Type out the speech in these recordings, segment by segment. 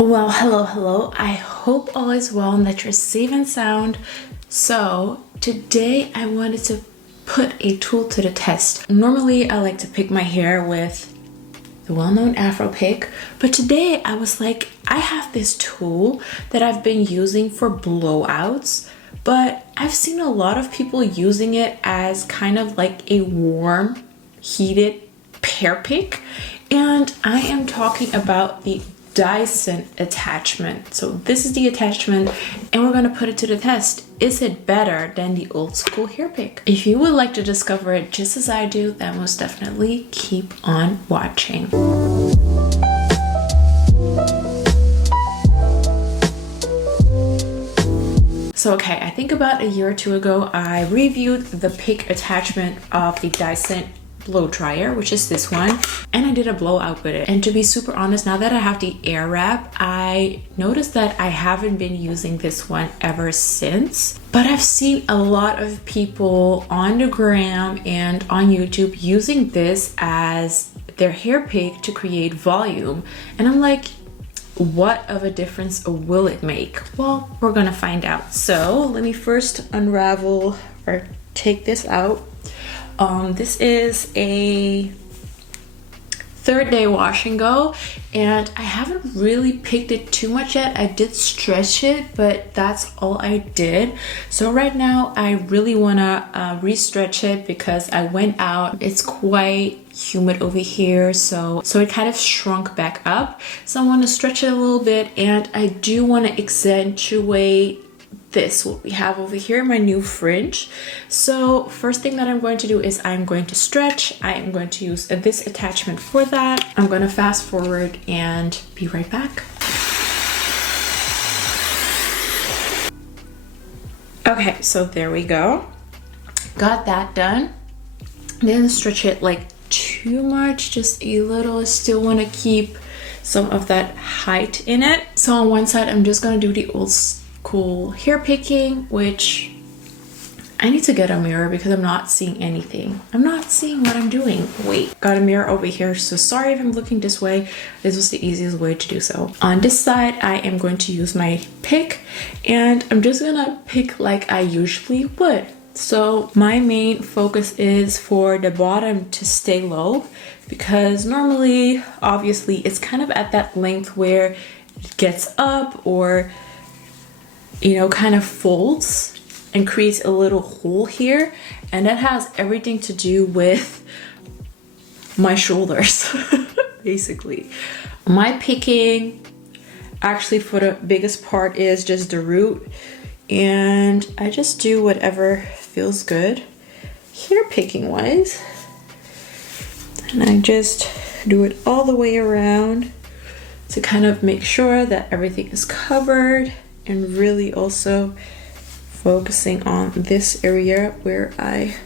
Well, hello. I hope all is well and that you're safe and sound. So today I wanted to put a tool to the test. Normally I like to pick my hair with the well-known Afro pick, but today I was like, I have this tool that I've been using for blowouts, but I've seen a lot of people using it as kind of like a warm, heated hair pick, and I am talking about the Dyson attachment. So this is the attachment and we're going to put it to the test. Is it better than the old school hair pick? If you would like to discover it just as I do, then most definitely keep on watching. So okay, I think about a year or two ago, I reviewed the pick attachment of the Dyson Blowdryer, which is this one, and I did a blowout with it. And to be super honest, now that I have the air wrap, I noticed that I haven't been using this one ever since, but I've seen a lot of people on the gram and on YouTube using this as their hair pick to create volume, and I'm like, what of a difference will it make? Well, we're gonna find out. So let me first unravel or take this out. This is a third day wash and go, and I haven't really picked it too much yet. I did stretch it, but that's all I did. So right now I really want to re-stretch it because I went out. It's quite humid over here, so it kind of shrunk back up. So I want to stretch it a little bit, and I do want to accentuate this, what we have over here, my new fringe. So first thing that I'm going to do is I'm going to stretch. I am going to use this attachment for that. I'm going to fast forward and be right back. Okay, so there we go. Got that done. Didn't stretch it like too much, just a little. I still want to keep some of that height in it. So on one side, I'm just going to do the old cool hair picking, which I need to get a mirror because I'm not seeing anything. I'm not seeing what I'm doing. Wait, got a mirror over here, so sorry if I'm looking this way. This was the easiest way to do so. On this side, I am going to use my pick, and I'm just gonna pick like I usually would. So my main focus is for the bottom to stay low, because normally, obviously, it's kind of at that length where it gets up or, you know, kind of folds and creates a little hole here, and that has everything to do with my shoulders basically. My picking actually for the biggest part is just the root, and I just do whatever feels good hair picking wise, and I just do it all the way around to kind of make sure that everything is covered, and really also focusing on this area where I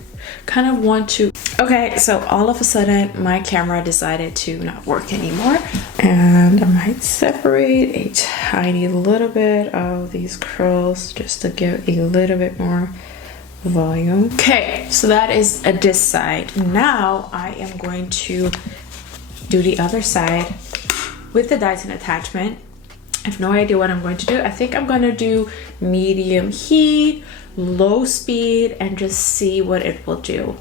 kind of want to. Okay, so all of a sudden my camera decided to not work anymore, and I might separate a tiny little bit of these curls just to give a little bit more volume. Okay, so that is this side. Now I am going to do the other side with the Dyson attachment. I have no idea what I'm going to do. I think I'm going to do medium heat, low speed, and just see what it will do.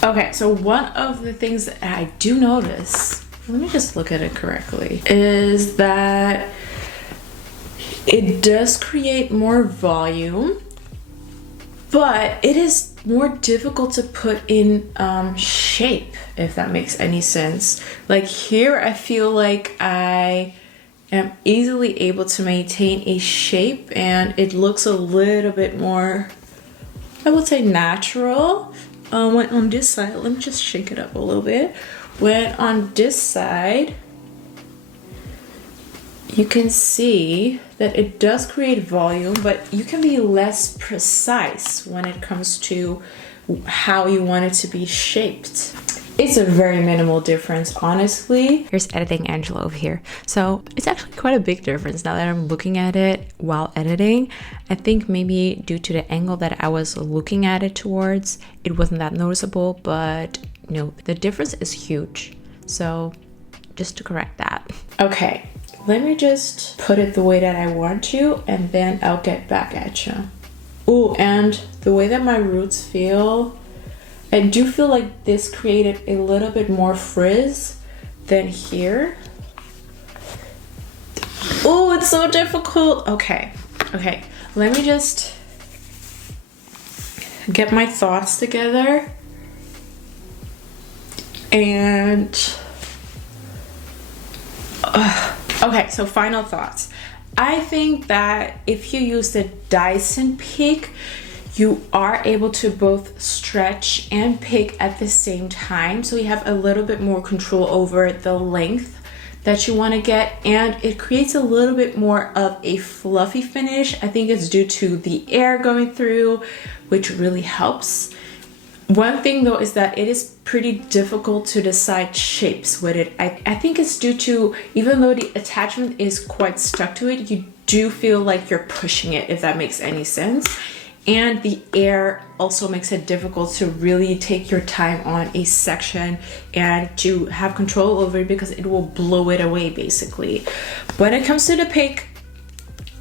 Okay, so one of the things that I do notice, let me just look at it correctly, is that it does create more volume, but it is more difficult to put in shape, if that makes any sense. Like here, I feel like I am easily able to maintain a shape, and it looks a little bit more, I would say, natural. When on this side, let me just shake it up a little bit. When on this side, you can see that it does create volume, but you can be less precise when it comes to how you want it to be shaped. It's a very minimal difference, honestly. Here's editing Angela over here. So it's actually quite a big difference now that I'm looking at it while editing. I think maybe due to the angle that I was looking at it towards, it wasn't that noticeable, but you know, the difference is huge. So just to correct that. Okay, let me just put it the way that I want to, and then I'll get back at you. Oh, and the way that my roots feel, I do feel like this created a little bit more frizz than here. Oh, it's so difficult. Okay, let me just get my thoughts together. And okay, so final thoughts. I think that if you use the Dyson pick, you are able to both stretch and pick at the same time. So you have a little bit more control over the length that you want to get, and it creates a little bit more of a fluffy finish. I think it's due to the air going through, which really helps. One thing though is that it is pretty difficult to decide shapes with it. I think it's due to, even though the attachment is quite stuck to it, you do feel like you're pushing it, if that makes any sense. And the air also makes it difficult to really take your time on a section and to have control over it, because it will blow it away basically. When it comes to the pick,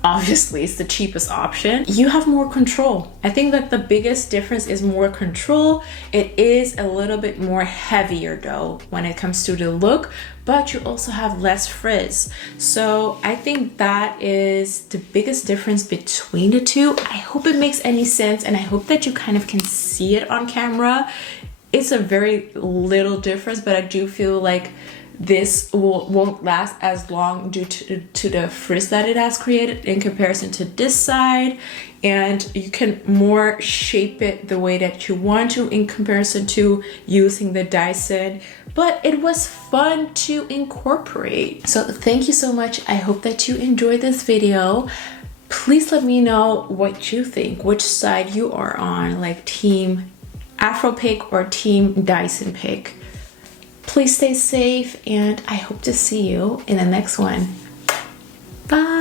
obviously it's the cheapest option. You have more control. I think that the biggest difference is more control. It is a little bit more heavier though when it comes to the look, but you also have less frizz. So I think that is the biggest difference between the two. I hope it makes any sense, and I hope that you kind of can see it on camera. It's a very little difference, but I do feel like this won't last as long due to the frizz that it has created in comparison to this side, and you can more shape it the way that you want to in comparison to using the Dyson. But it was fun to incorporate. So thank you so much. I hope that you enjoyed this video. Please let me know what you think, which side you are on, like team Afro pick or team Dyson pick. Please stay safe, and I hope to see you in the next one. Bye.